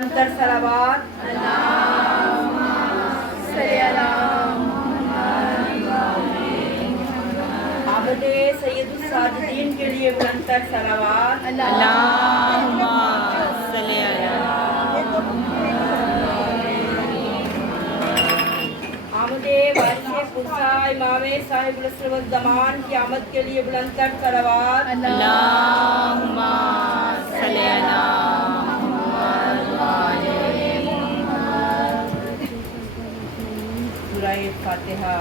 अंतर सलावत आबदे सैयदुस साजिदीन के लिए बुलंदतर सलावत अल्लाहुम्मा सल्ली अला आमदे वारिसे पुरसा इमाम साहिबुल असर वल ज़मान की आमद के लिए बुलंदतर सलावत अल्लाहुम्मा सल्ली अला सूरह फातिहा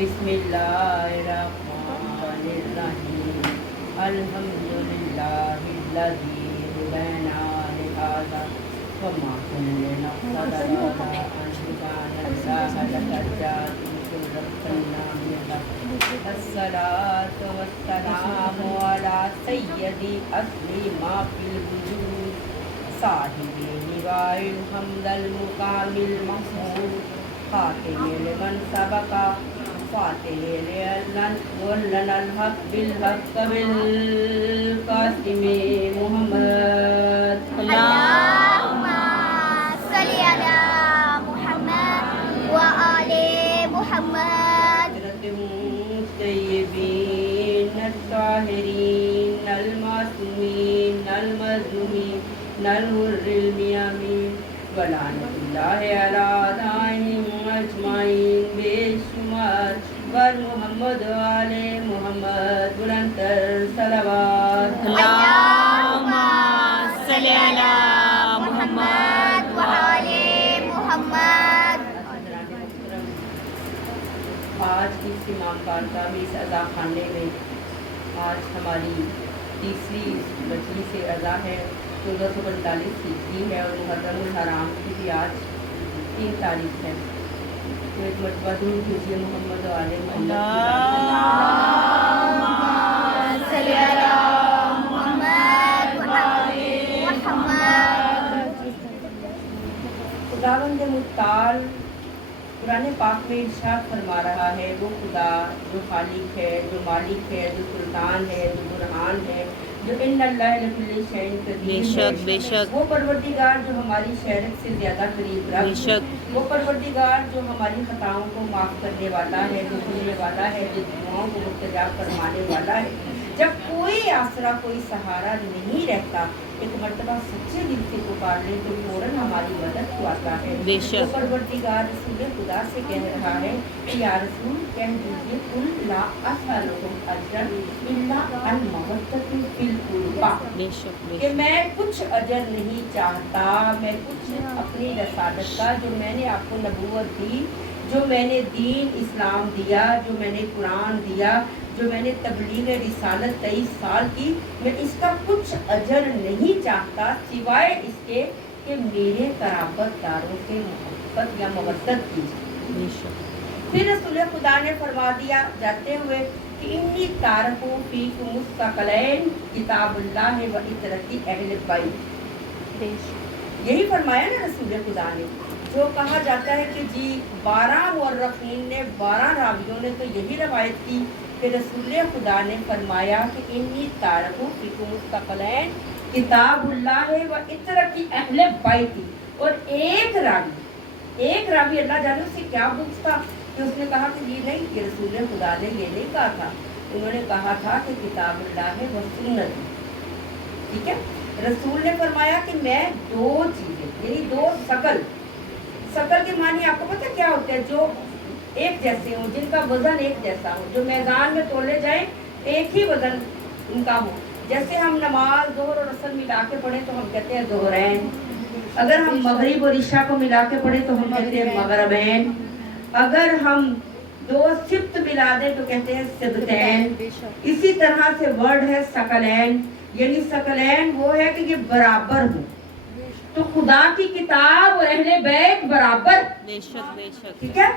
बिस्मिल्लाहिर्रहमानिर्रहीम अल्हम्दुलिल्लाहिल्लज़ी हदाना लिहाज़ा वमा कुन्ना नहतदिया लौला अन हदाना अस्सलातु वस्सलामु अला सय्यदी अस्ली मा फिल वुजूद साहिबी निवाइल हमदल मुकामिल महमूद खातिमिल मन सबका फातिहिल अल्लन वल्लल हक बिल हक बिल कासिमी मुहम्मद अल्लाहुम्मा सल्ली अला मुहम्मद व आले मुहम्मद तय्यबीन अत्ताहिरीन अलमासूमीन अलमज़लूमीन नलहुर्रिल मियामीन वलानतुल्लाहि अला दाइहिम अजमाइन बेशुमार वर मुहम्मद वाले मुहम्मद बुलंदतर सलावत अल्लाहुम्मा सल्ली अला मुहम्मद व आले मुहम्मद। आज इस इमाम बारगाह में इस अज़ा खाने में आज हमारी तीसरी मजलिस अज़ा है। 1445 हिजरी है और मुहर्रम हराम की भी आज 3 तारीख है। तो एक मरतबा दुरूद भेजिए मोहम्मद वाले सल्ली अला मुहम्मद व आले मुहम्मद। खुदावंद मुत्ताल कुरान पाक में इरशाद फरमा रहा है, वो खुदा जो खालिक है, जो मालिक है, जो सुल्तान है, जो बुरहान है, जो इन्नल्लाह लकुल्ली शैइन कदीर है। बेशक वो परवरदिगार जो हमारी शरीयत से ज़्यादा करीब रख, वो परवरदिगार जो हमारी खताओं को माफ़ करने वाला है, जो सुनने वाला है, जो दुआओं को मुस्तजाब फरमाने वाला है। जब कोई आसरा कोई सहारा नहीं रहता, एक मर्तबा सच्चे दिल से पुकार ले तो फौरन हमारी मदद को आता है। बेशक। तो परवरदिगार रसूल खुदा से कह रहा है कि या रसूल कह दीजिए कुल ला असअलुकुम अजरन इल्ला अन मवद्दति फिल कुर्बा, कि मैं कुछ अजर नहीं चाहता, मैं कुछ अपनी रसालत का जो मैंने आपको नबूवत दी, जो मैंने दीन इस्लाम दिया, जो मैंने कुरान दिया, जो मैंने तबलीग रिसालत 23 साल की, मैं इसका कुछ अजर नहीं चाहता सिवाय इसके कि मेरे कराबतदारों से मोहब्बत या मवद्दत कीजिए। फिर रसूल खुदा ने फरमा दिया जाते हुए कि इन्नी तारफू फीकुम मुस्तक़लैन किताबुल्लाह व इतरती अहले बैत। यही फरमाया ना रसूल खुदा ने। जो कहा जाता है कि जी 12 मुअर्रखीन ने 12 रावियों ने तो यही रवायत की कि रसूल खुदा ने फरमाया कि इन्नी तारफू फीकुम मुस्तक़लैन किताबुल्लाह व इतरती अहले बैत। और एक रावी अल्लाह जाने उससे क्या पूछता कि उसने कहा कि ये नहीं, ये रसूल खुदा ने ये नहीं कहा था, उन्होंने कहा था कि किताबुल्लाह व सुन्नत। ठीक है, रसूल ने फरमाया कि मैं 2 चीजें यानी 2 शकल के मानी आपको पता क्या होते हैं? जो एक जैसे हो, जिनका वजन एक जैसा हो, जो मैदान में तोले जाए एक ही वजन उनका हो। जैसे हम नमाज जोहर और असर मिला के पढ़े तो हम कहते हैं जोहरैन, अगर हम मगरिब और इशा को मिला के पढ़े तो हम कहते हैं मगरबैन, अगर हम दो सिब्त मिला दे तो कहते हैं सिब्तैन। इसी तरह से वर्ड है सकलैन, यानी सकलैन वो है कि ये बराबर हो। तो खुदा की किताब और अहले बैत बराबर, बेशक बेशक। ठीक है।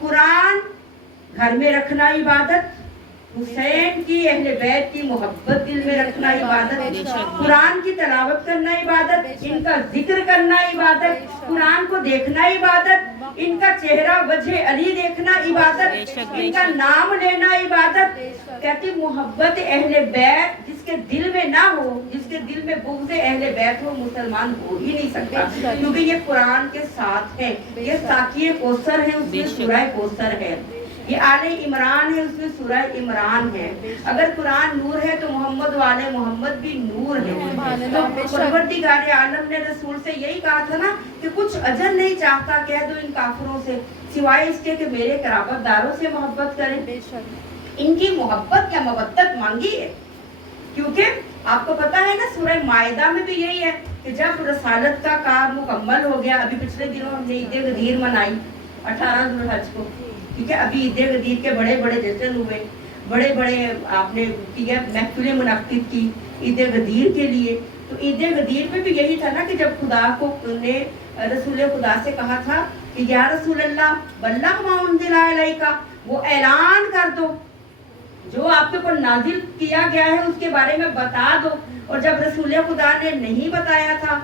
कुरान घर में रखना इबादत, हुसैन की अहले बैत की मोहब्बत दिल में रखना इबादत, कुरान की तलावत करना इबादत, इनका जिक्र करना इबादत, कुरान को देखना इबादत, इनका चेहरा वजह अली देखना इबादत, इनका नाम लेना इबादत। कहती मोहब्बत अहले बैत जिसके दिल में ना हो, जिसके दिल में बुग़्ज़ अहले बैत हो, मुसलमान हो ही नहीं सकता, क्योंकि ये कुरान के साथ है। ये साकिए कौसर है, उसमें सूरह कौसर है। ये आले इमरान है, उसमें सूरह इमरान है। अगर कुरान नूर है तो मोहम्मद वाले मोहम्मद भी नूर है। तो परवरदिगार आलम ने रसूल से यही कहा था ना कि कुछ अजर नहीं चाहता, कह दो इन काफिरों से, सिवाय इसके कि मेरे कराबतदारों से मोहब्बत करें। इनकी मोहब्बत या मवद्दत मांगी है, क्योंकि आपको पता है ना सूरह मायदा में भी यही है कि जब रसालत का काम मुकम्मल हो गया, अभी पिछले दिनों हमने ईद गदीर मनाई 18 ज़ुल्हज को, ठीक है। अभी ईद गदीर के बड़े बड़े जश्न हुए, बड़े बड़े आपने किया महफिलें मुनक्किद की ईद गदीर के लिए। तो ईद गदीर में भी यही था ना कि जब खुदा को ने रसूल खुदा से कहा था कि या रसूल अल्लाह बल्लग मा उन्ज़िला इलैका, वो ऐलान कर दो जो आपके ऊपर नाजिल किया गया है उसके बारे में बता दो। और जब रसूल खुदा ने नहीं बताया था,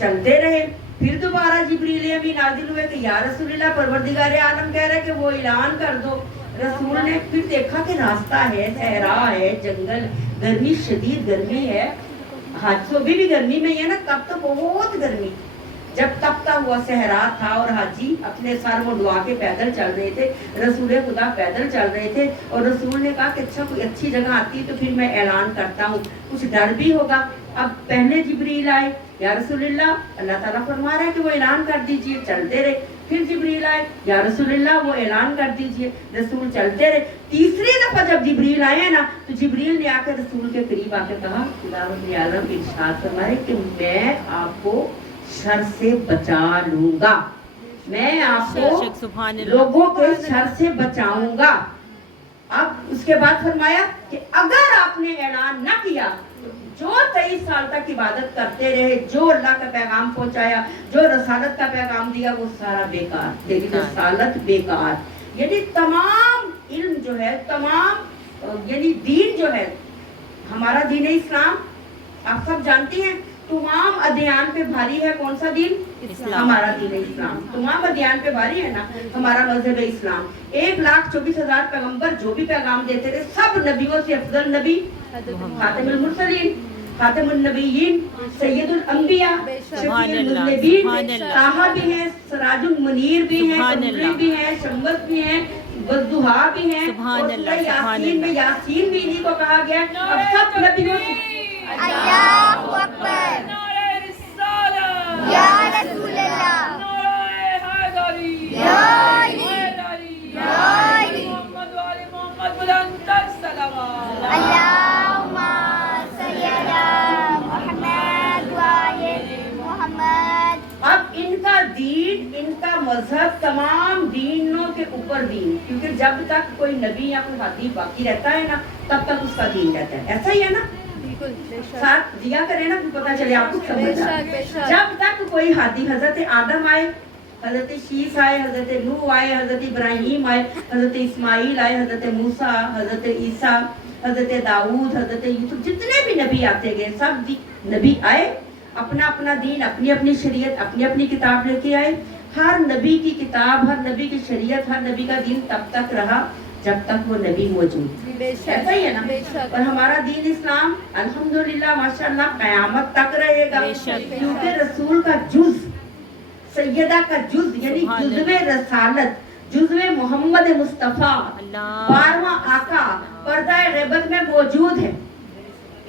चलते रहे, फिर दोबारा जिब्रील अमीन नाजिल हुए कि या रसूलल्लाह परवरदिगार आलम कह रहे कि वो ऐलान कर दो। रसूल ने फिर देखा कि रास्ता है, सहरा है, जंगल, गर्मी, शदीद गर्मी है, हाजियों भी गर्मी में है ना, तब तो बहुत गर्मी। जब तपता हुआ सहरा था और हाजी अपने सर मुंडवा के पैदल चल रहे थे, रसूल खुदा पैदल चल रहे थे, और रसूल ने कहा कि अच्छा कोई अच्छी जगह आती तो फिर मैं ऐलान करता हूँ, कुछ डर भी होगा। अब पहले जिब्रील आए, या रसूलल्लाह अल्लाह ताला फरमा रहा है कि वो ऐलान कर दीजिए, चलते रहे। फिर जिब्रील आए, या रसूलल्लाह वो ऐलान कर दीजिए, रसूल चलते रहे। तीसरी दफा जब जिब्रील आए ना, तो जिब्रील ने आकर रसूल के करीब आकर कहा, खुदावंद आलम इरशाद फरमाए कि मैं आपको शर से बचा लूंगा, मैं आपको लोगों के शर से बचाऊंगा। अब उसके बाद फरमाया कि अगर आपने ऐलान न किया तो जो 23 साल तक इबादत करते रहे, जो अल्लाह का पैगाम पहुंचाया, जो रसालत का पैगाम दिया, वो सारा बेकार, तेरी रसालत बेकार। यानी तमाम इल्म जो है, तमाम यानी दीन जो है, हमारा दीन इस्लाम आप सब जानती हैं, तमाम अध्ययन पे भारी है कौन सा दीन? इस्लाम। हमारा दीन इस्लाम तमाम अध्ययन पे भारी है ना, हमारा मजहब इस्लाम। 1,24,000 पैगंबर जो भी पैगाम देते थे, सब नबियों से अफजल नबी खातिमुल मुरसलीन, खातिमुन नबिय्यीन, सैयदुल अंबिया, शफीउल मुज़निबीन, ताहा भी हैं, सिराजुल मुनीर भी हैं, कमरी भी हैं, शम्स भी हैं, वद्दुहा भी हैं, और सूरह यासीन में यासीन भी इन्हीं को कहा गया। अब सब नबियों से अल्लाहु अकबर, या रसूलल्लाह, या अली, या अली, अल्लाहुम्मा सल्ली अला मुहम्मद व आले मुहम्मद। अब इनका दीन, इनका मजहब तमाम दीनों के ऊपर दीन, क्योंकि जब तक कोई नबी या कोई हादी बाकी रहता है ना, तब तक उसका दीन रहता है। ऐसा ही है ना, साथ दिया करें ना, पता चले आपको समझ। जब तक कोई हादी, हजरत आदम आए, हजरत शीस आए, हजरत नूह आए, हजरत इब्राहिम आए, हजरत इस्माइल आए, हजरत मूसा, हजरत ईसा, हजरत दाऊद, हजरत यूसुफ, जितने भी नबी आते गए, सब नबी आए, अपना अपना दीन, अपनी अपनी शरीयत, अपनी अपनी किताब लेके आए। हर नबी की किताब, हर नबी की शरीयत, हर नबी का दीन तब तक रहा जब तक वो नबी मौजूद। ऐसा ही है ना। और हमारा दीन इस्लाम अल्हम्दुलिल्लाह माशाअल्लाह क़यामत तक रहेगा, क्योंकि रसूल का जुज़, सैयदा का जुज़, यानी जुज़्वे रसालत, जुज़्वे मोहम्मद मुस्तफ़ा, 12वां आका पर्दा ग़ैबत में मौजूद है,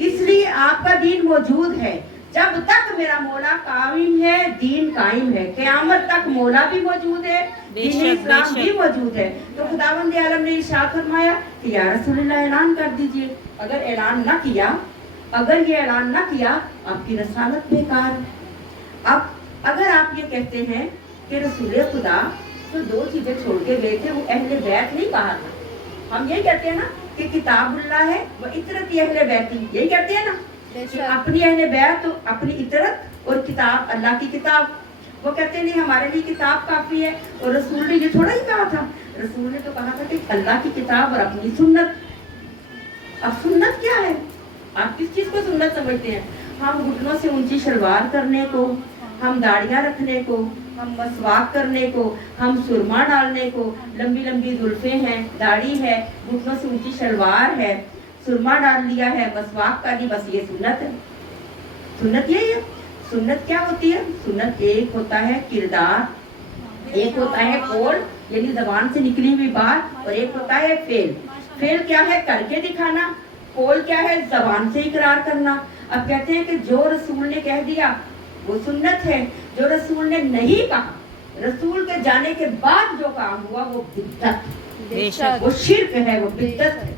इसलिए आपका दीन मौजूद है। जब तक मेरा मौला कायम है, दीन कायम है, क़यामत तक मौला भी मौजूद है, दीन इस्लाम भी मौजूद है। तो खुदावंद आलम ने इरशाद फरमाया कि या रसूलल्लाह ऐलान कर दीजिए। अगर ऐलान ना किया, अगर ये ऐलान ना किया, आपकी रसालत बेकार। अब अगर आप ये कहते हैं कि रसूल खुदा तो दो चीजें छोड़ के गए थे, वो अहले बैत नहीं कहा था। हम यही कहते हैं ना कि किताबुल्लाह है वो इतरत अहले बैती, यही कहते हैं ना कि अपनी अहले बैत तो अपनी इतरत और किताब अल्लाह की किताब। वो कहते नहीं हमारे लिए किताब काफी है, और रसूल ने ये थोड़ा ही कहा था, रसूल ने तो कहा था कि अल्लाह की किताब और अपनी सुन्नत। अब सुन्नत क्या है? आप किस चीज को सुन्नत समझते हैं? हम घुटनों से ऊंची शलवार करने को, हम दाढ़ियां रखने को, हम मसवाक करने को, हम सुरमा डालने को, लंबी लंबी जुल्फे हैं, दाढ़ी है, घुटनों से ऊंची शलवार है, सुरमा डाल लिया है, मसवाक का नहीं, बस ये सुन्नत है। सुन्नत यही है। सुन्नत क्या होती है? सुन्नत एक होता है किरदार, एक होता है कौल यानी जबान से निकली हुई बात, और एक होता है फेल। फेल क्या है? करके दिखाना। कौल क्या है? जबान से इकरार करना। अब कहते हैं कि जो रसूल ने कह दिया वो सुन्नत है, जो रसूल ने नहीं कहा, रसूल के जाने के बाद जो काम हुआ वो बिद्दत, बेशक वो शिर्क है, वो बिद्दत है।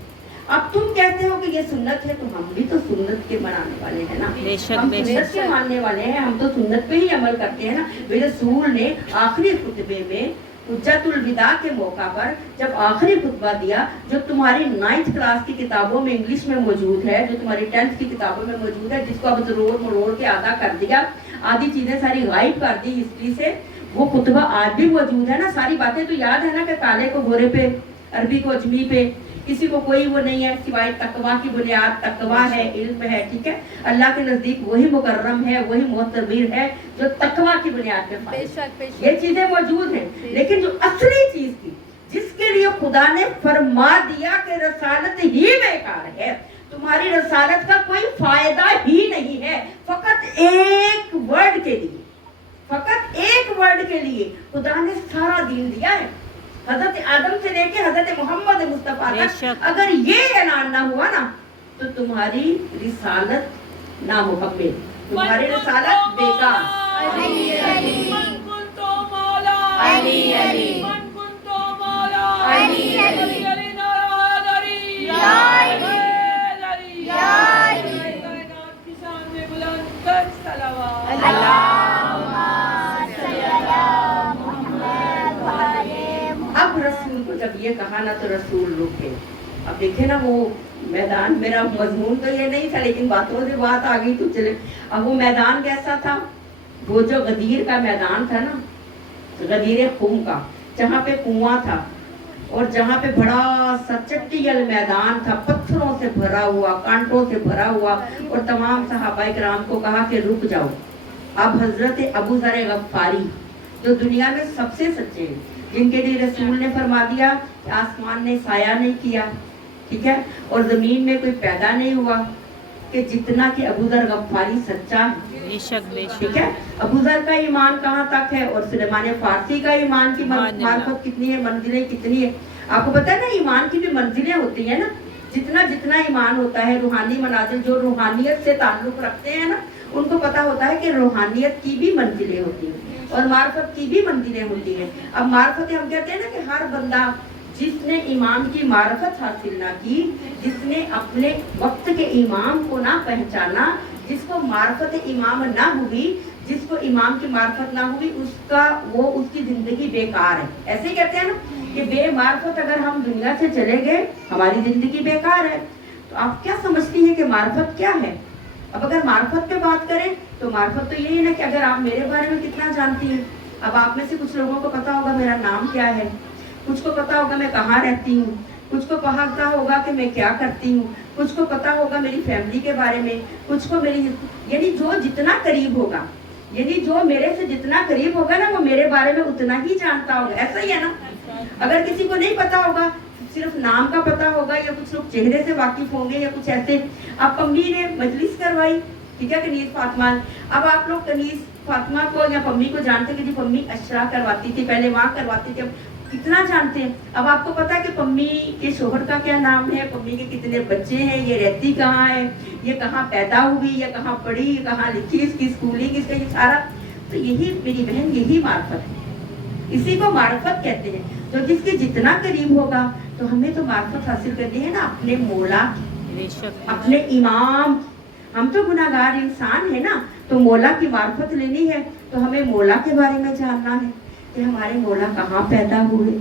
अब तुम कहते हो कि ये सुन्नत है, तो हम भी तो सुन्नत के बनाने वाले हैं ना, बेशक हम सुन्नत के मानने वाले हैं, हम तो सुन्नत पे ही अमल करते हैं ना। भाई रसूल ने आखिरी खुतबे में हुज्जतुल विदा के मौका पर जब आखिरी खुतबा दिया, जो तुम्हारी 9th क्लास की किताबों में इंग्लिश में मौजूद है, जो तुम्हारी 10th की किताबों में मौजूद है, जिसको अब रोड़ मरोड़ के आधा कर दिया, आधी चीजें सारी गायब कर दी हिस्ट्री से, वो खुतबा आज भी मौजूद है ना। सारी बातें तो याद है ना कि काले को गोरे पे, अरबी को अजमी पे, किसी को कोई वो नहीं है सिवाय तकवा की बुनियाद। तकवा है, इल्म है, ठीक है। अल्लाह के नजदीक वही मुकर्रम है, वही मोहतबीर है जो तकवा की बुनियाद पे फाइज। ये चीजें मौजूद हैं, लेकिन जो असली चीज थी जिसके लिए खुदा ने फरमा दिया कि रसालत ही बेकार है, तुम्हारी रसालत का कोई फायदा ही नहीं है, फकत एक वर्ड के लिए, फकत एक वर्ड के लिए खुदा ने सारा दीन दिया है। हजरत आदम से लेके हजरत मोहम्मद मुस्तफा तक अगर ये ऐलान ना हुआ ना, तो तुम्हारी रिसालत नामुकम्मिल, तुम्हारी रिसालत बेकार। अली अली मन कुंतो मौला अली अली मन कुंतो मौला अली अली अली नारायणी या अली अली या अली कायनात की शान में बुलंद कर सलावत। अल्लाहुम्मा सल्ली अला मुहम्मद व आले अब रसूल को जब ये कहा ना तो रसूल रुके। अब देखे ना वो मैदान, मेरा मजमून तो ये नहीं था लेकिन बातों से बात आ गई तो चले। अब वो मैदान कैसा था? वो जो गदीर का मैदान था ना, गदीर खूम का, जहाँ पे कुआं था और जहाँ पे बड़ा सा चट्टियल मैदान था, पत्थरों से भरा हुआ, कांटों से भरा हुआ, और तमाम सहाबाए किराम को कहा कि रुक जाओ। अब हजरत अबू ज़र गफ्फारी जो दुनिया में सबसे सच्चे हैं, जिनके लिए रसूल ने फरमा दिया कि आसमान ने साया नहीं किया, ठीक है, और जमीन में कोई पैदा नहीं हुआ, कि जितना कि अबू ज़र गफ्फारी सच्चा है, बेशक बेशक, ठीक है। अबू ज़र का ईमान कहाँ तक है और सुलेमान फारसी का ईमान की मार्फत कितनी है, मंजिलें कितनी है। आपको पता है ना, ईमान की भी मंजिलें होती है ना। जितना जितना ईमान होता है, रूहानी मनाजिल, जो रूहानियत से ताल्लुक रखते हैं ना, उनको पता होता है कि रूहानियत की भी मंजिलें होती हैं और मार्फत की भी मंजिलें होती हैं। अब मार्फत हम कहते हैं ना कि हर बंदा जिसने इमाम की मार्फत हासिल ना की, जिसने अपने वक्त के इमाम को ना पहचाना, जिसको मार्फत इमाम ना हुई, जिसको इमाम की मार्फत ना हुई, उसकी जिंदगी बेकार है। ऐसे ही कहते हैं ना कि बेमार्फत अगर हम दुनिया से चले गए, हमारी जिंदगी बेकार है। तो आप क्या समझती हैं कि मार्फत क्या है? अब अगर मार्फत पे बात करें तो मार्फत तो यही है ना कि अगर आप मेरे बारे में कितना जानती हैं। अब आप में से कुछ लोगों को पता होगा मेरा नाम क्या है, कुछ को पता होगा मैं कहाँ रहती हूँ, कुछ को पता होगा कि मैं क्या करती हूँ, कुछ को पता होगा मेरी फैमिली के बारे में, कुछ को मेरी, यानी जो जितना करीब होगा, यानी जो मेरे से जितना करीब होगा ना, वो मेरे बारे में उतना ही जानता होगा। ऐसा ही है ना। अगर किसी को नहीं पता होगा, सिर्फ नाम का पता होगा, या कुछ लोग चेहरे से वाकिफ होंगे या कुछ ऐसे। अब पम्मी ने मजलिस करवाई, ठीक है, कनीज फातिमा। अब आप लोग कनीज फातिमा को या पम्मी को जानते कि जी पम्मी अशरा करवाती थी, पहले वहाँ करवाती थी, अब कितना जानते हैं। अब आपको पता है कि पम्मी के शोहर का क्या नाम है, पम्मी के कितने बच्चे हैं, ये रहती कहाँ है, ये कहाँ पैदा हुई, या कहाँ पढ़ी, कहाँ लिखी, इसकी स्कूलिंग, इसका ये सारा। तो यही मेरी बहन, यही मार्फत है, इसी को मार्फत कहते हैं। तो जिसके जितना करीब होगा, तो हमें तो मार्फत हासिल करनी है ना अपने मौला, अपने इमाम। हम तो गुनाहगार इंसान है ना, तो मौला की मार्फत लेनी है, तो हमें मौला के बारे में जानना है कि हमारे मौला कहाँ पैदा हुए,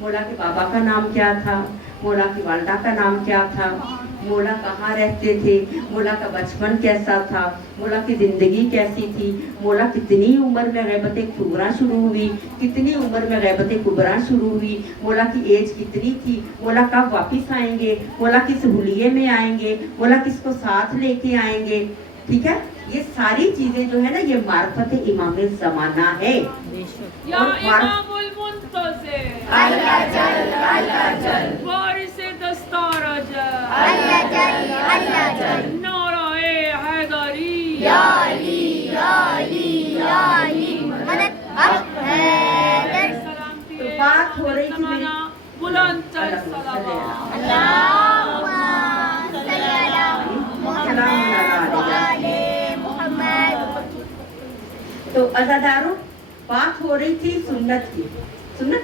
मौला के बाबा का नाम क्या था, मौला की वालदा का नाम क्या था, मौला कहाँ रहते थे, मौला का बचपन कैसा था, मौला की ज़िंदगी कैसी थी, मौला कितनी उम्र में गैबत कुबरा शुरू हुई, कितनी उम्र में गैबत कुबरा शुरू हुई, मौला की एज कितनी थी, मौला कब वापस आएंगे, मौला किस हुलिये में आएंगे, मौला किसको साथ लेके आएंगे। ठीक है, ये सारी चीजें जो है ना ये मार्फत इमाम ज़माना है। या इमामुल मुंतज़िर अल्लाह जल वारिसे दस्तार अजल अल्लाह जल नाराए हैदरी या अली मदद अब हैदर। सलामती तो बात हो रही थी मेरी बुलंद तर सलावत अल्लाहुम्मा सल्ली अला मुहम्मद व आले मुहम्मद। तो अज़ादारों, बात हो रही थी सुन्नत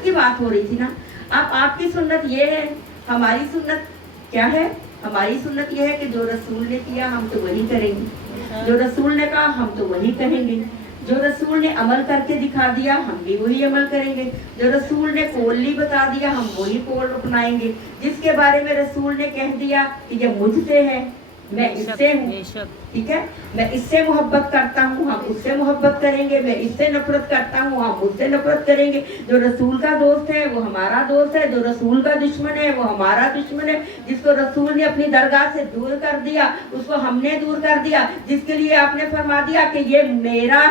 की बात हो रही थी ना। अब आपकी सुन्नत ये है, हमारी सुन्नत क्या है? हमारी सुन्नत ये है कि जो रसूल ने किया हम तो वही करेंगे, जो रसूल ने कहा हम तो वही कहेंगे, जो रसूल ने अमल करके दिखा दिया हम भी वही अमल करेंगे, जो रसूल ने कोली बता दिया हम वही कोल अपनाएंगे, जिसके बारे में रसूल ने कह दिया कि ये मुझसे है, मैं इससे हूँ। ठीक है, मैं इससे मोहब्बत करता हूँ हम उससे मोहब्बत करेंगे, मैं इससे नफरत करता हूँ हम उससे नफरत करेंगे। जो रसूल का दोस्त है वो हमारा दोस्त है, जो रसूल का दुश्मन है वो हमारा दुश्मन है। जिसको रसूल ने अपनी दरगाह से दूर कर दिया उसको हमने दूर कर दिया, जिसके लिए आपने फरमा दिया कि ये मेरा,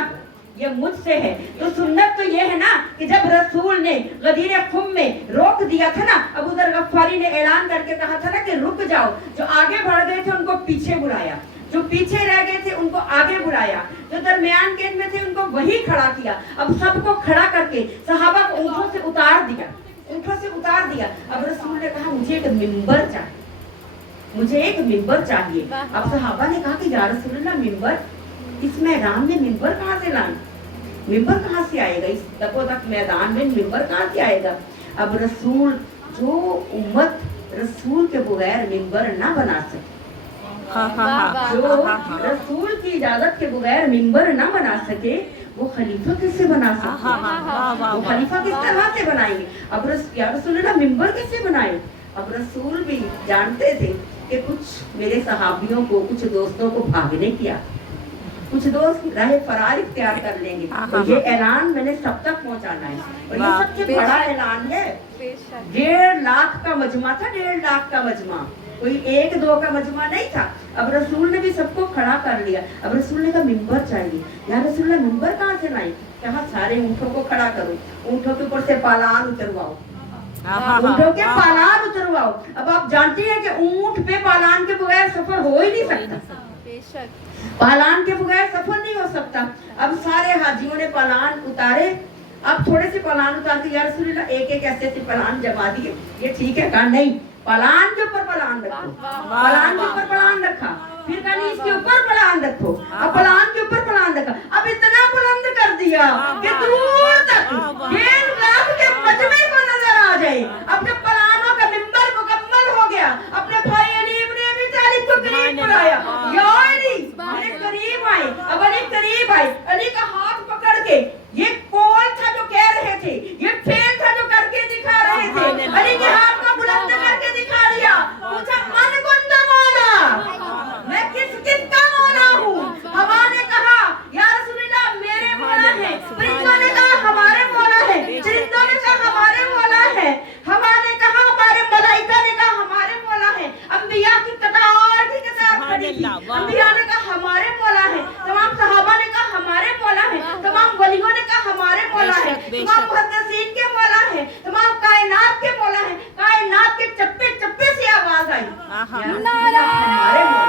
ये मुझसे है। तो सुन्नत तो ये है ना कि जब रसूल ने गदीर खुम में रोक दिया था ना, अबू ज़र गफ्फारी ने ऐलान करके कहा था ना कि रुक जाओ, जो आगे बढ़ गए थे उनको पीछे बुलाया, जो पीछे रह गए थे उनको आगे बुलाया, जो दरमियान गेट में थे उनको वही खड़ा किया। अब सबको खड़ा करके सहाबा को ऊँटों से उतार दिया। अब रसूल ने कहा मुझे एक मिंबर चाहिए, अब सहाबा ने कहा कि या रसूलल्लाह मिंबर, इस मैदान में मिंबर कहाँ से लाएं, मिंबर कहाँ से आएगा, इस तक मैदान में मिंबर कहाँ से आएगा। अब रसूल, जो उम्मत रसूल के बगैर मिंबर ना बना सके, जो रसूल की इजाजत के बगैर मिंबर ना बना सके, वो खलीफा किससे बना सकते, वो खलीफा किस तरह से बनाएंगे। अब या रसूलल्लाह मिंबर कैसे बनाए। अब रसूल भी जानते थे कि कुछ मेरे सहाबियों को, कुछ दोस्तों को भागने किया, कुछ दोस्त राह फरार इख्तियार कर लेंगे, तो ये ऐलान मैंने सब तक पहुंचाना है। और ये सबसे बड़ा ऐलान है। 1.5 लाख का मजमा था, 1.5 लाख का मजमा, कोई 1-2 का मजमा नहीं था। अब रसूल ने भी सबको खड़ा कर लिया। अब रसूल ने कहा मिंबर चाहिए। या रसूलल्लाह मिंबर कहाँ से लाए। कहा सारे ऊँटों को खड़ा करो, ऊँटों के ऊपर से पालान उतरवाओ, ऊँटों के पालान उतरवाओ। अब आप जानते हैं कि ऊँट पे पालान के बगैर सफर हो ही नहीं सकता, पालान के बगैर सफर नहीं हो सकता। अब सारे हाजियों ने पालान उतारे। अब थोड़े से पालान उतार के या रसूलल्लाह एक ऐसे पालान जमा दिए। ये ठीक है, कहा नहीं, पालान के ऊपर पालान रखो, पालान के ऊपर पालान रखा, फिर कहा नहीं इसके ऊपर पालान रखो, अब पालान के ऊपर पालान रखा। अब इतना बुलंद कर दिया कि दूर तक 1.5 लाख के मजमे को नजर आ जाए। अब जब पालानों का मिंबर मुकम्मल हो गया, अपने भाई अली इब्न अबी तालिब को करीब बुलाया, या अली मेरे करीब आए। अब अली करीब आए, अली का हाथ पकड़ के, ये कौन था जो कह रहे थे, ये फेल था जो करके दिखा रहे थे, अली के हाथ को बुलंद करके दिखा दिया। पूछा मन कुंदा मौला, मैं किस का मौला हूँ। हवा ने कहा या रसूलल्लाह मेरे मौला है, परिंदों ने कहा हमारे मौला है, चरिंदों ने कहा हमारे मौला है, हवा ने कहा हमारे, मलाइका ने कहा हमारे मौला है, अंबिया की कतार की कतार खड़ी थी, अंबिया ने कहा हमारे मौला है, तमाम सहाबा ने कहा हमारे मौला है, तमाम वलियों ने कहा हमारे मौला है, तमाम मुहद्दिसीन के मौला है, तमाम कायनात के मौला है। कायनात के चप्पे चप्पे से आवाज आई हमारे मौला।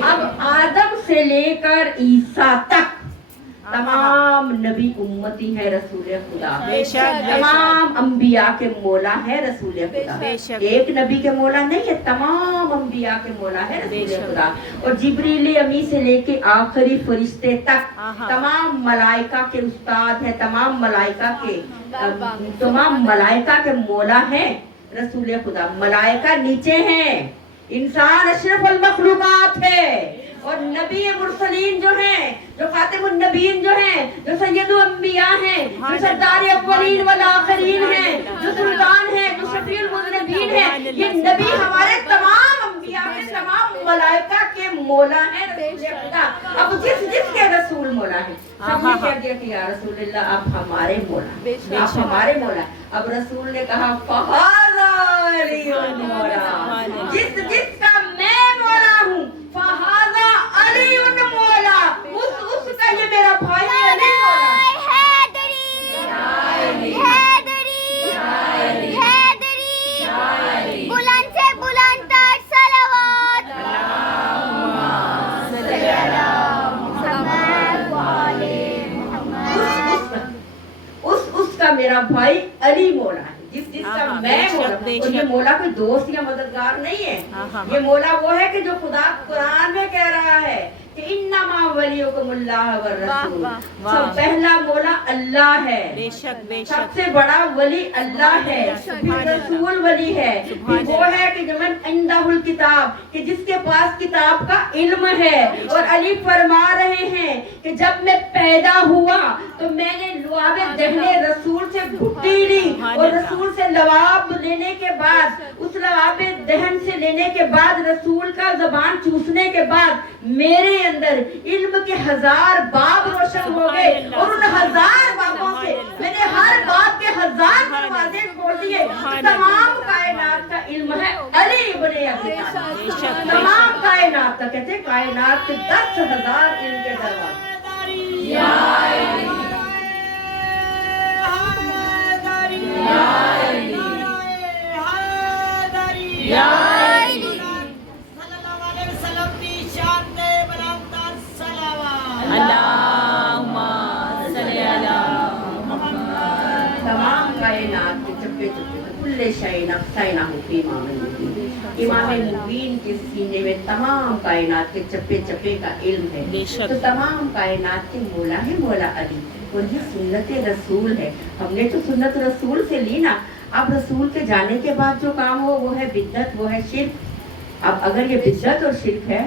अब आदम से लेकर ईसा तक तमाम नबी उम्मती है रसूल खुदा, बेशक, तमाम अंबिया के मौला है रसूल खुदा, बेशक। एक नबी के मौला नहीं है, तमाम अंबिया के मौला है रसूल बेशक। खुदा। और जिब्रील अमी से लेके आखिरी फरिश्ते तक आहा। तमाम मलाइका के उस्ताद है, तमाम मलाइका के मौला है रसूल खुदा। मलाइका नीचे हैं, इंसान अशरफुल मखलूकात है, और नबी मुरसलीन जो हैं, जो खातिमुन नबीन जो हैं, जो सैयदुल अंबिया हैं, जो सरदार अव्वलीन वल आखिरीन हैं, जो सुल्तान हैं, जो शफीउल मुज़नबीन हैं, ये नबी हमारे तमाम अंबिया के तमाम मलाइका के मौला हैं रसूल खुदा। अब जिसके रसूल मौला है, सबने कह दिया कि या रसूलल्लाह आप हमारे मौला, आप हमारे मौला। अब रसूल ने कहा फहाज़ा अलीयुल मौला, जिसका मैं मौला हूँ, फहाज़ा अलीयुल मौला, उसका ये मेरा भाई अली मौला। बुलंद से बुलंद तर सलावत उसका मेरा भाई अली मौला है, जिसका मैं मौला। और ये मौला कोई दोस्त या मददगार नहीं है, ये मौला वो है कि जो खुदा कुरान में कह रहा है कि इन्नमा वलियुकुमुल्लाह व रसूल, सब पहला मौला अल्लाह है, बेशक बेशक, सबसे बड़ा वली अल्लाह है, फिर रसूल वली है, फिर वो है कि जमन इंदहुल किताब, कि जिसके पास किताब का इल्म है। और अली फरमा रहे हैं कि जब मैं पैदा हुआ तो मैंने लुआबे दहने रसूल से घुट्टी ली, और रसूल से लवाब लेने के बाद, उस लवाबे दहन से लेने के बाद, रसूल का ज़बान चूसने के बाद मेरे अंदर इल्म के 1000 बाब रोशन हो गए, और उन 1000 बाबों से मैंने हर बाब के 1000 दरवाजे खोल दिए। तमाम कायनात का इल्म है अली इब्ने अबी तालिब, तमाम कायनात का, कहते हैं कायनात के 10,000 इल्म के दरवाजे। तमाम कायनात के चप्पे चप्पे कुल्ले शैइन अफ़सैना फी इमाम मुबीन के सीने में तमाम कायनात के चप्पे चप्पे का इल्म है। तो तमाम कायनात के मौला है मौला अली, और ये सुन्नत रसूल है। हमने तो सुन्नत रसूल से ली ना। अब रसूल के जाने के बाद जो काम हो वो है बिद्दत, वो है शिर्क। अब अगर ये बिद्दत और शिर्क है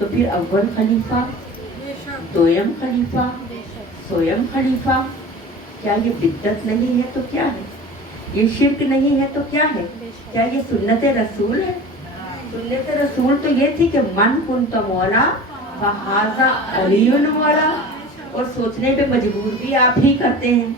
तो फिर अव्वल खलीफा, दोयम खलीफा, सोयम खलीफा, क्या ये बिद्दत नहीं है तो क्या है? ये शिर्क नहीं है तो क्या है? क्या ये सुन्नत रसूल है? सुन्नत रसूल तो ये थी कि मन कुंत मौला फहाज़ा अलीयुल मौला। और सोचने पे मजबूर भी आप ही करते हैं,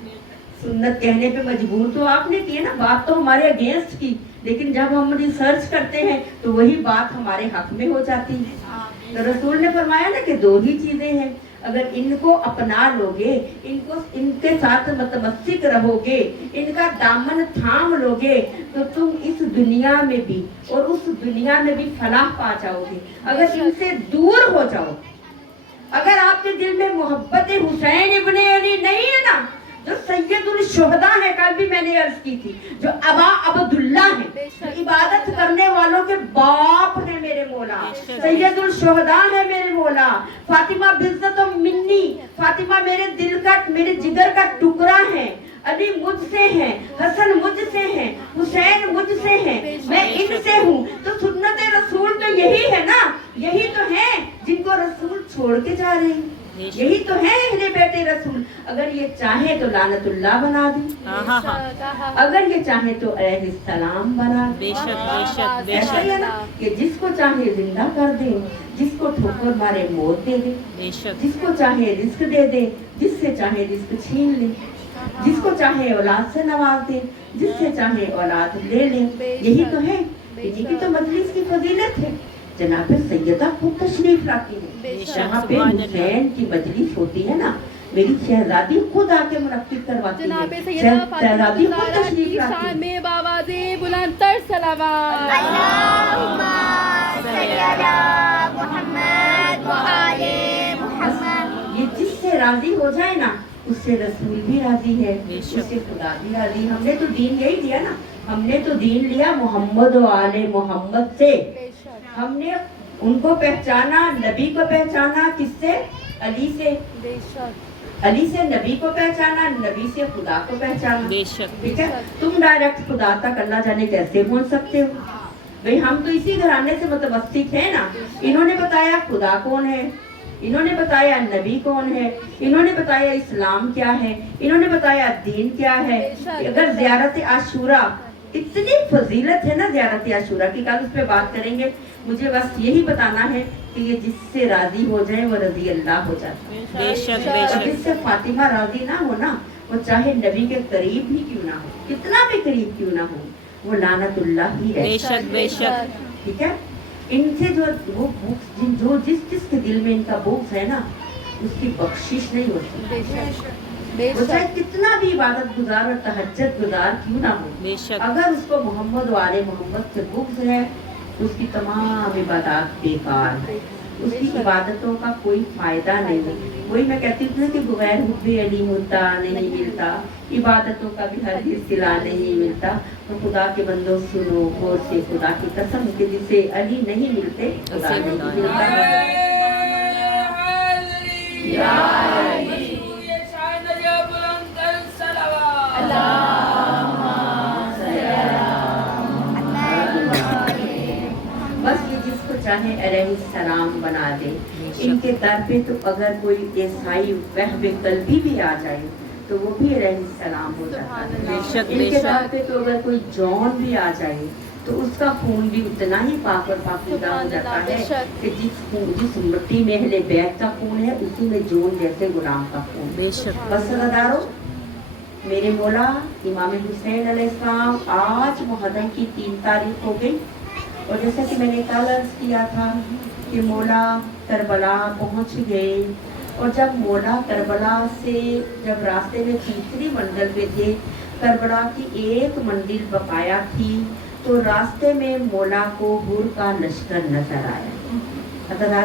सुन्नत कहने पे मजबूर तो आपने किए ना, बात तो हमारे अगेंस्ट की, लेकिन जब हम रिसर्च करते हैं तो वही बात हमारे हक में हो जाती है। तो रसूल ने फरमाया ना कि 2 ही चीजें हैं, अगर इनको अपना लोगे, इनको इनके साथ मतमस्सिक रहोगे, इनका दामन थाम लोगे, तो तुम इस दुनिया में भी और उस दुनिया में भी फलाह पा जाओगे। अगर इनसे दूर हो जाओ, अगर आपके दिल में मोहब्बत हुसैन इब्ने अली नहीं है ना, जो सैयदुल शुहदा है, कल भी मैंने अर्ज की थी, जो अबा अब्दुल्ला है, इबादत करने वालों के बाप है मेरे मौला, सैयदुल शुहदा है मेरे मौला। फातिमा बिज़्ज़त मिन्नी, फातिमा मेरे दिल का, मेरे जिगर का टुकड़ा है। अली मुझसे हैं, हसन मुझसे हैं, हुसैन मुझसे हैं, मैं इनसे हूँ। तो सुन्नत रसूल तो यही है ना, यही तो है जिनको रसूल छोड़ के जा रहे हैं, यही तो है अहले बेटे रसूल। अगर ये चाहे तो लानतुल्लाह बना दे, अगर ये चाहे तो अलैहिस्सलाम बना दे। ऐसा ही है ना कि जिसको चाहे जिंदा कर दे, जिसको ठोकर मारे मौत दे दे, जिसको चाहे रिस्क दे दे, जिससे चाहे रिस्क छीन ले, जिसको चाहे औलाद से नवाज दे, जिससे चाहे औलाद ले ले। यही तो है, इन्हीं की तो मजलिस की फजीलत है। जनाब सैयदा खुद तशरीफ लाती है, जहाँ पे हुसैन की मजलिस होती है ना, मेरी शहजादी खुद आके मुनक्किद करवाती है। शहजादी खुद तशरीफ लाती है। में बावाज़े बुलंद तर सलावत अल्लाहुम्मा सल्ली अला मुहम्मद व आले मुहम्मद। ये जिससे जिससे राजी हो जाए ना, उससे रसूल भी राजी है, उससे खुदा भी राजी। हमने तो दीन यही दिया ना, हमने तो दीन लिया मोहम्मद व आले मोहम्मद से। हमने उनको पहचाना, नबी को पहचाना किससे? अली से। अली से नबी को पहचाना, नबी से खुदा को पहचाना। ठीक है, तुम डायरेक्ट खुदा तक अल्लाह जाने कैसे पहुंच सकते हो भाई? हम तो इसी घराने से मुतवस्सित है ना। इन्होंने बताया खुदा कौन है, इन्होंने बताया नबी कौन है, इन्होंने बताया इस्लाम क्या है, इन्होंने बताया दीन क्या है। अगर ज़ियारत आशूरा, इतनी फजीलत है ना ज़ियारत आशूरा की, कल उस पर बात करेंगे। मुझे बस यही बताना है कि ये जिससे राजी हो जाए वो रजी अल्लाह हो जाता है। बेशक और बेशक जिससे फातिमा राजी ना हो ना, वो चाहे नबी के करीब भी क्यों ना हो, कितना भी करीब क्यों ना हो, वो लानतुल्लाह ही है। बेशक बेशक ठीक है, इनसे जो वो बुक्स जो जिसके दिल में इनका बुक्स है ना, उसकी बख्शिश नहीं होती। वो चाहे कितना भी इबादत गुजार और तहज्जुद गुजार क्यों ना हो, बेशक अगर उसको मोहम्मद वाले मोहम्मद से बुक्स है, उसकी तमाम इबादत बेकार है, उसकी इबादतों का कोई फायदा नहीं। वही मैं कहती हूँ कि बगैर हुब्बे अली मुद्दा नहीं मिलता, इबादतों का भी हर सिला नहीं मिलता। तो खुदा के बंदों सुनो गौर से, खुदा की कसम के जिसे अली नहीं मिलते खुदा उसे नहीं खुदा मिलता। बस ये जिसको चाहे अलैहिस्सलाम बना दे। इनके दर पे तो अगर कोई ईसाई वहबे कल्बी भी आ जाए तो वो भी अलैहिस्सलाम हो जाता है। बेशक इनके बेशक दर पे तो अगर कोई जॉन भी आ जाए तो उसका खून भी उतना ही पाक और पाकीज़ा हो जाता है कि जिस मिट्टी में अहले बैत का खून है, उसी में जॉन जैसे गुलाम का खून। बेशक बस सदादारो, मेरे मौला इमाम हुसैन अलैहिस्सलाम आज मुहर्रम की 3 तारीख हो गई, और जैसा कि मैंने कल अर्ज किया था कि मौला करबला पहुंच गए, और जब मौला करबला से जब रास्ते में तीसरी मंजिल पे थे, करबला की एक मंजिल बकाया थी, तो रास्ते में मौला को हुर का लश्कर नजर आया।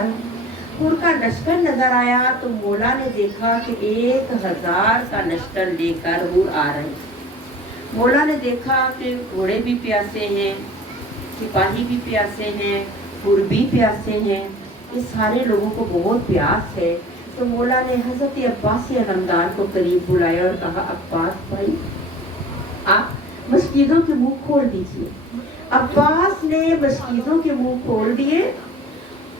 हुर का लश्कर नजर आया तो मौला ने देखा कि 1000 का लश्कर लेकर हुर आ रहे। मौला ने देखा कि घोड़े भी प्यासे हैं, सिपाही भी प्यासे हैं, हुर भी प्यासे हैं, ये सारे लोगों को बहुत प्यास है। तो मौला ने हजरत अब्बास अलमदार को करीब बुलाया और कहा, अब्बास भाई आप मस्जिदों के मुंह खोल दीजिए। अब्बास ने मस्जिदों के मुंह खोल दिए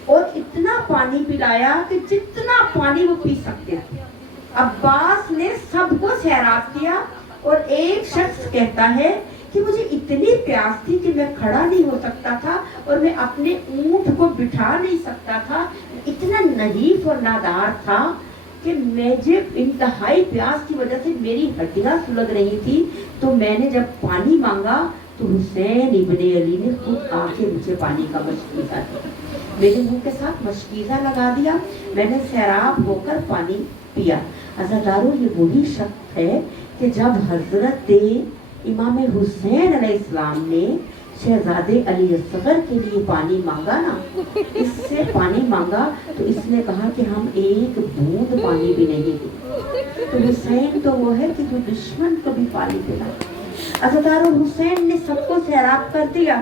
और इतना पानी पिलाया कि जितना पानी वो पी सकते थे। अब्बास ने सबको सैराब किया, और एक शख्स कहता है कि मुझे इतनी प्यास थी कि मैं खड़ा नहीं हो सकता था और मैं अपने ऊंट को बिठा नहीं सकता था, इतना नहीफ और नादार था कि मुझे इंतहाई प्यास की वजह से मेरी हड्डियां सुलग रही थी। तो मैंने जब पानी मांगा तो हुसैन इब्ने अली ने खुद आके मुझे पानी का मशकीज़ा दिया, मेरे मुंह के साथ मशकीज़ा लगा दिया, मैंने सैराब होकर पानी पिया। अज़ादारो, ये वही शख्स है कि जब हजरत इमाम हुसैन अलैहिस्सलाम ने शहजादे अली असगर के लिए पानी मांगा ना, इससे पानी मांगा तो इसने कहा कि हम एक बूंद पानी भी नहीं देंगे। तो हुसैन तो वो है कि जो दुश्मन को भी पानी पिलाए। अज़ादारो, हुसैन ने सबको सैराब कर दिया।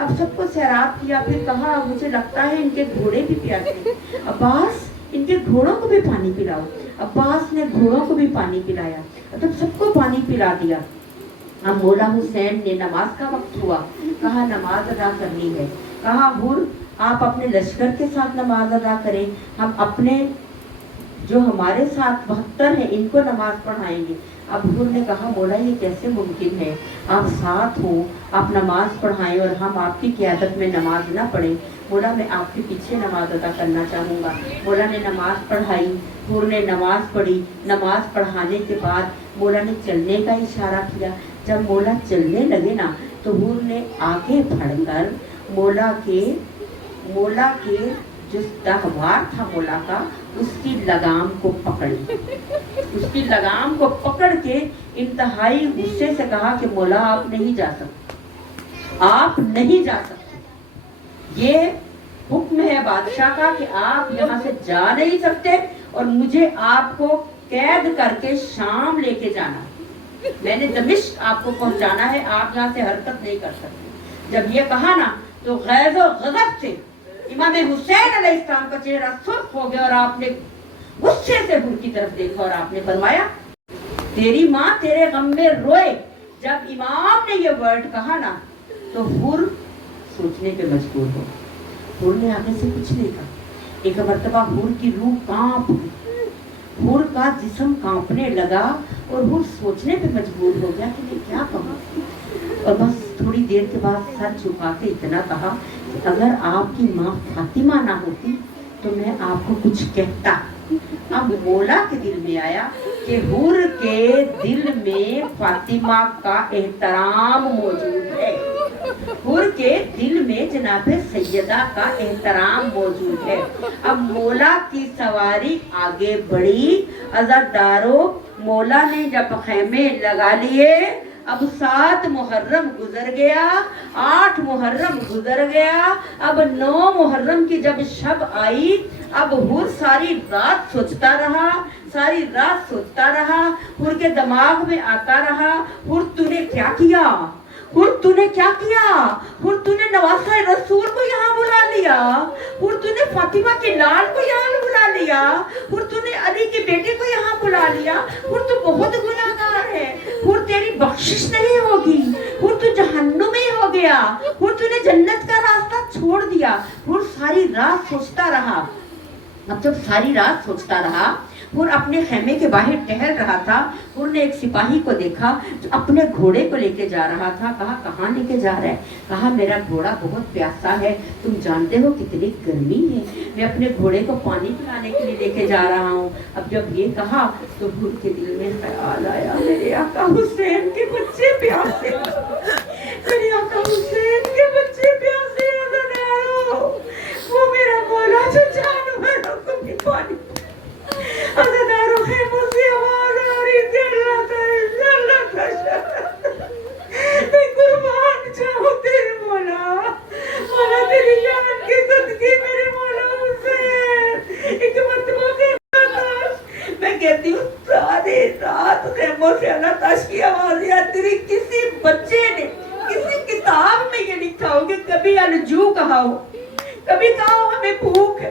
अब सबको सैराब किया, फिर कहा मुझे लगता है इनके घोड़े भी प्यासे, अब्बास इनके घोड़ों को भी पानी पिलाओ। अब्बास ने घोड़ों को भी पानी पिलाया, तब सबको पानी पिला दिया। अब मौला हुसैन ने नमाज का वक्त हुआ, कहा नमाज अदा करनी है। कहा हुर आप अपने लश्कर के साथ नमाज अदा करें, हम अपने जो हमारे साथ 72 हैं इनको नमाज पढ़ाएंगे। अब हुर ने कहा मौला ये कैसे मुमकिन है, आप साथ हो, आप नमाज पढ़ाएं और हम आपकी क़यादत में नमाज ना पढ़ें। मौला मैं आपके पीछे नमाज अदा करना चाहूँगा। मौला ने नमाज पढ़ाई, हुर ने नमाज पढ़ी। नमाज पढ़ाने के बाद मौला ने चलने का इशारा किया। जब मौला चलने लगे ना तो हुर ने आगे बढ़कर मौला के जो तहवार था मौला का, उसकी लगाम को पकड़ी। उसकी लगाम को पकड़ के इंतहाई गुस्से से कहा कि मौला आप नहीं जा सकते, आप नहीं जा सकते। ये हुक्म है बादशाह का कि आप यहाँ से जा नहीं सकते और मुझे आपको कैद करके शाम लेके जाना, मैंने दमिश्क आपको पहुंचाना है, आप यहाँ से हरकत नहीं कर सकते। जब ये कहा ना तो गैज़ो गज़ब से इमाम हुसैन अलैहिस्सलाम का चेहरा सुर्ख हो गया और आपने गुस्से से हुर की तरफ देखा और आपने फरमाया, तेरी माँ तेरे गम में रोए। जब इमाम ने ये वर्ड कहा ना तो हुर सोचने पे मजबूर हो। हुर ने आगे से कुछ नहीं कहा। एक मर्तबा हुर की रूह कांप गई, हुर का जिस्म कांपने लगा और हुर सोचने पे मजबूर हो गया कि मैं क्या कहूँ। और बस थोड़ी देर के बाद सर झुका के इतना कहा कि अगर आपकी माँ फातिमा ना होती तो मैं आपको कुछ कहता। अब मौला के दिल में आया कि हुर के दिल में फातिमा का एहतराम मौजूद है, हुर के दिल में जनाबे सैयदा का एहतराम मौजूद है। अब मौला की सवारी आगे बढ़ी। अज़ादारों, मौला ने जब खैमे लगा लिए, अब 7 मुहर्रम गुजर गया, 8 मुहर्रम गुजर गया, अब 9 मुहर्रम की जब शब आई, अब हुर सारी रात सोचता रहा, सारी रात सोचता रहा। हुर के दिमाग में आता रहा, हुर तूने क्या किया, हुर तूने क्या किया, हुर तूने नवासा रसूल को यहाँ बुला लिया, हुर तूने फातिमा के लाल को यहाँ बुला लिया, हुर तूने अली की बेटे को यहाँ बुला लिया, हुर तू बहुत गुनाहगार है, हुर तेरी बख्शिश नहीं होगी, हुर तू जहन्नुम में हो गया, हुर तूने जन्नत का रास्ता छोड़ दिया। हुर सारी रात सोचता रहा। अब जब सारी रात सोचता रहा, हुर अपने खेमे के बाहर टहल रहा था। हुर ने एक सिपाही को देखा जो अपने घोड़े को लेके जा रहा था। कहा, कहाँ लेके जा रहा है? कहा, मेरा घोड़ा बहुत प्यासा है, तुम जानते हो कितनी गर्मी है, मैं अपने घोड़े को पानी पिलाने के लिए लेके जा रहा हूँ। अब जब ये कहा तो हुर के दिल में ख्याल आया, मेरे आका हुसैन के बच्चे प्यासे, मेरे आका हुसैन के बच्चे प्यासे, वो मेरा मौला जो जानवरों को भी पानी। अज़ादारों है, मुझे आवाज आ रही थी, अल्लाह का मैं कुर्बान जाऊं तेरे मौला, मौला तेरी जान के सदके मेरे मौला हुसैन। एक मरतबा मैं कहती हूँ सारी रात खेमों से अल्लाह ताश की आवाज आती रही। किसी बच्चे ने किसी किताब में ये लिखा हो कि कभी अलजू कहा हो, कभी कहा हो हमें भूख है,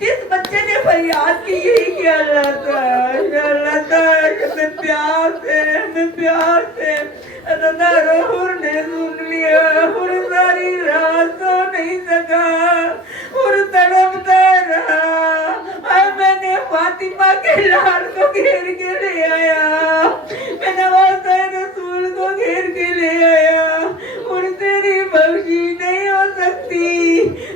जिस बच्चे ने फरियाद की यही कि अल्लाह ताश हमें प्यास है, हमें प्यास है। हुर ने सुन लिया, हुर सारी रात सो नहीं सका, हुर तड़पता रहा। मैंने फातिमा के लाल को घेर के ले आया, मैंने नवासा रसूल को घेर के ले आया, हुर तेरी बख्शी नहीं हो सकती।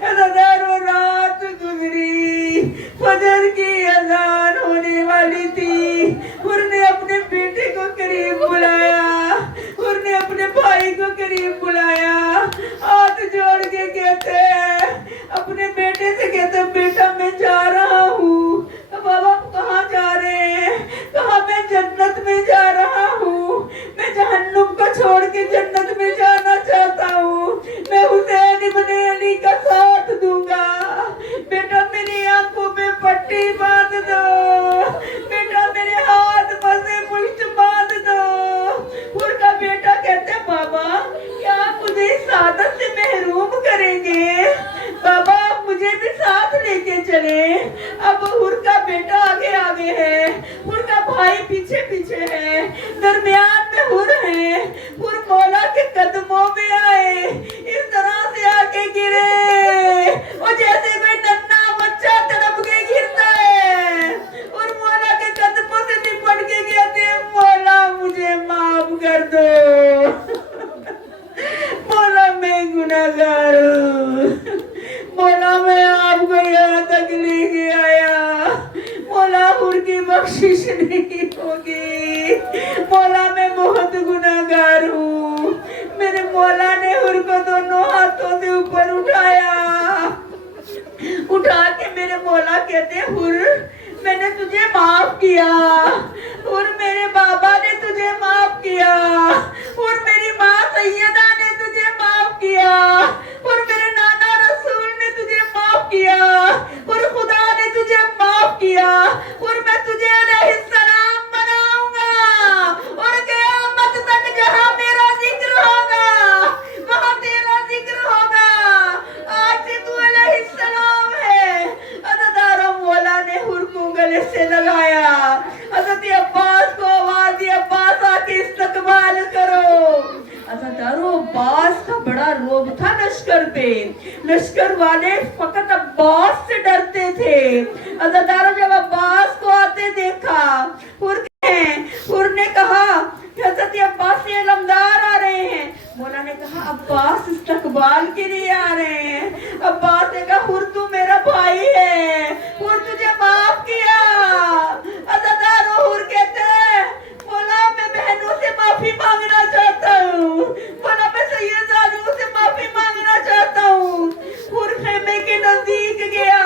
हजारों रात गुजरी, फजर की अजान होने वाली थी। हुर ने अपने बेटे को करीब बुलाया, हुर ने अपने भाई को करीब बुलाया, हाथ जोड़ के कहते अपने बेटे से कहते, बेटा मैं जा रहा हूँ। बाबा कहाँ जा रहे हैं? कहा, मैं जन्नत में जा रहा हूँ, मैं जहन्नुम को छोड़ के जन्नत में जाना चाहता हूँ, मैं हुसैन इब्ने अली का साथ दूंगा। बेटा मेरी आंखों में पट्टी बांध दो, बेटा मेरे हाथ मसे मुश्त बांध दो। हुर का बेटा कहते, बाबा क्या आप मुझे इस आदत से महरूम करेंगे? बाबा आप मुझे भी साथ लेके चले। अब हुर का बेटा आगे आगे है, हुर का भाई पीछे पीछे है, दरमियान में हुर है। हुर मौला के कदमों में आए, इस तरह से आके गिरे और जैसे कोई नन्हा बच्चा तड़प के गिरता है, और मौला के कदमों से लिपट के कहते हैं, मौला मुझे माफ कर दो, मौला मैं गुनाहगार हूँ, मौला मैं आपको यहाँ तक लेके आया, मौला हुर की बख्शिश नहीं होगी, मौला मैं बहुत गुनाहगार हूँ। मेरे मौला ने हुर को दोनों हाथों से ऊपर उठाया, उठा के मेरे मौला कहते, हुर मैंने तुझे माफ किया, हुर मेरे बाबा ने तुझे माफ किया, हुर मेरी माँ सैयदा ने तुझे माफ किया, हुर मेरे नाना रसूल ने तुझे माफ किया, हुर खुदा ने तुझे माफ किया। اور میں تجھے علیہ السلام بناؤں گا اور قیامت تک جہاں میرا ذکر ہوگا وہاں تیرا ذکر ہوگا. آج سے تو علیہ السلام ہے. عزادارو مولا نے حور کو گلے سے لگایا. حضرت عباس کو آواز دی عباس آ کے استقبال کرو. عزادارو عباس کا بڑا روب تھا لشکر پہ. لشکر والے فقط عباس سے ڈرتے تھے. عزادارو جب عباس کو آتے دیکھا حور نے کہا حضرت عباس سے علمدار آ رہے ہیں. مولا نے کہا عباس استقبال کے لیے آ رہے ہیں. عباس نے کہا حور تو میرا بھائی ہے, حور تجھے معاف کیا. عزادارو حور کہتے ہیں مولا میں بہنوں سے معافی مانگنا چاہتا ہوں, مولا میں سید زادیوں سے معافی مانگنا چاہتا ہوں. حور خیمے کے نزدیک گیا.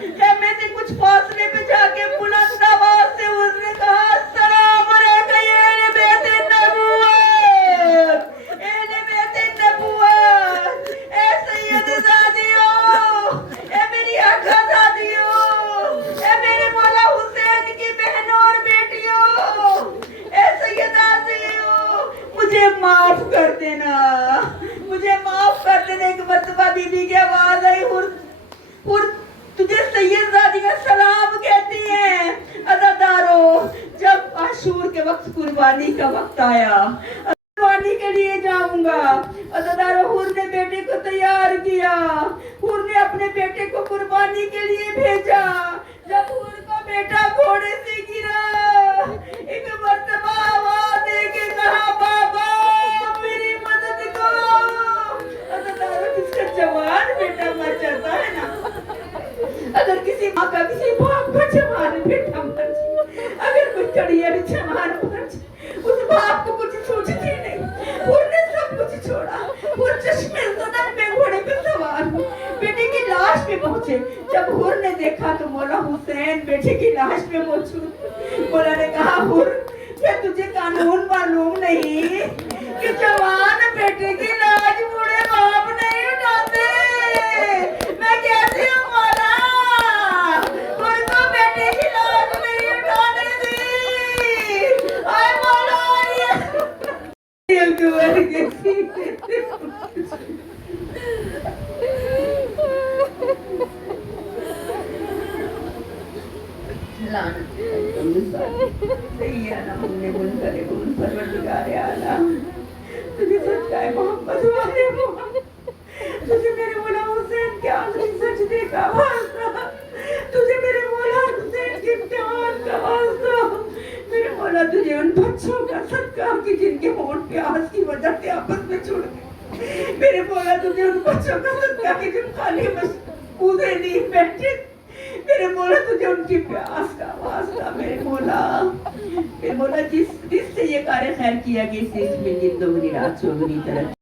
خیمے سے کچھ فاصلے پہ جا کے بلند آواز سے اس نے کہا السلام علیکم اہل بیت النبوت, اہل بیت النبوت, اے سید زادیوں, اے میری آقا زادیوں, اے میرے مولا حسین کی بہنوں اور بیٹیوں, اے سید زادیوں, مجھے معاف کر دینا, مجھے معاف کر دینا. ایک مرتبہ بی بی کی آواز آئی حور تجھے سید زادیاں سلام کہتی ہیں. عزادارو جب عاشور کے وقت قربانی کا وقت آیا, قربانی کے لیے جاؤں گا. عزادارو حور نے بیٹے کو تیار کیا. حور نے اپنے بیٹے کو قربانی کے لیے بھیجا. جب حور کا بیٹا گھوڑے سے گرا, ایک مرتبہ آواز دے کے کہا بابا میری مدد کرو. عزادارو جس کا جوان بیٹا مر جاتا ہے نا, اگر کسی ماں کا کسی باپ کا جوان بیٹا مر جائے, اگر کوئی کڑیئر جوان مر جائے, اس باپ کو کچھ سوچتی نہیں. حور نے سب کچھ چھوڑا. حور چشمے زدن میں گھوڑے پہ سوار بیٹے کی لاش پہ پہنچے. جب حور نے دیکھا تو مولا حسین بیٹے کی لاش پہ موجود. مولا نے کہا حور کیا تجھے قانون معلوم نہیں کہ جوان بیٹے کی لاش بوڑھے باپ نہیں اٹھاتے؟ میں کہتی ہوں مولا حور کو بیٹے کی لاش نہیں اٹھانے دی. آئے مولا سیدنا منکر پروردگار عالم, تجھے سچ کا ہے محمد والے محمد, تجھے میرے مولا حسین کے آخری سجدے کا واسطہ, تجھے میرے مولا حسین کے امتحان کا واسطہ, میرے مولا تجھے ان بچوں کا صدقہ کہ جن کے ہونٹ پیاس کی وجہ سے آپس میں چھوڑ گئے. میرے مولا تجھے ان بچوں کا صدقہ کہ جن خالی پوزے نہیں بیٹھے. میرے مولا تجھے ان کی پیاس کا واسطہ. میرے مولا جس سے یہ کار خیر کیا کہ اس میں جن دوگنی رات چوگنی طرح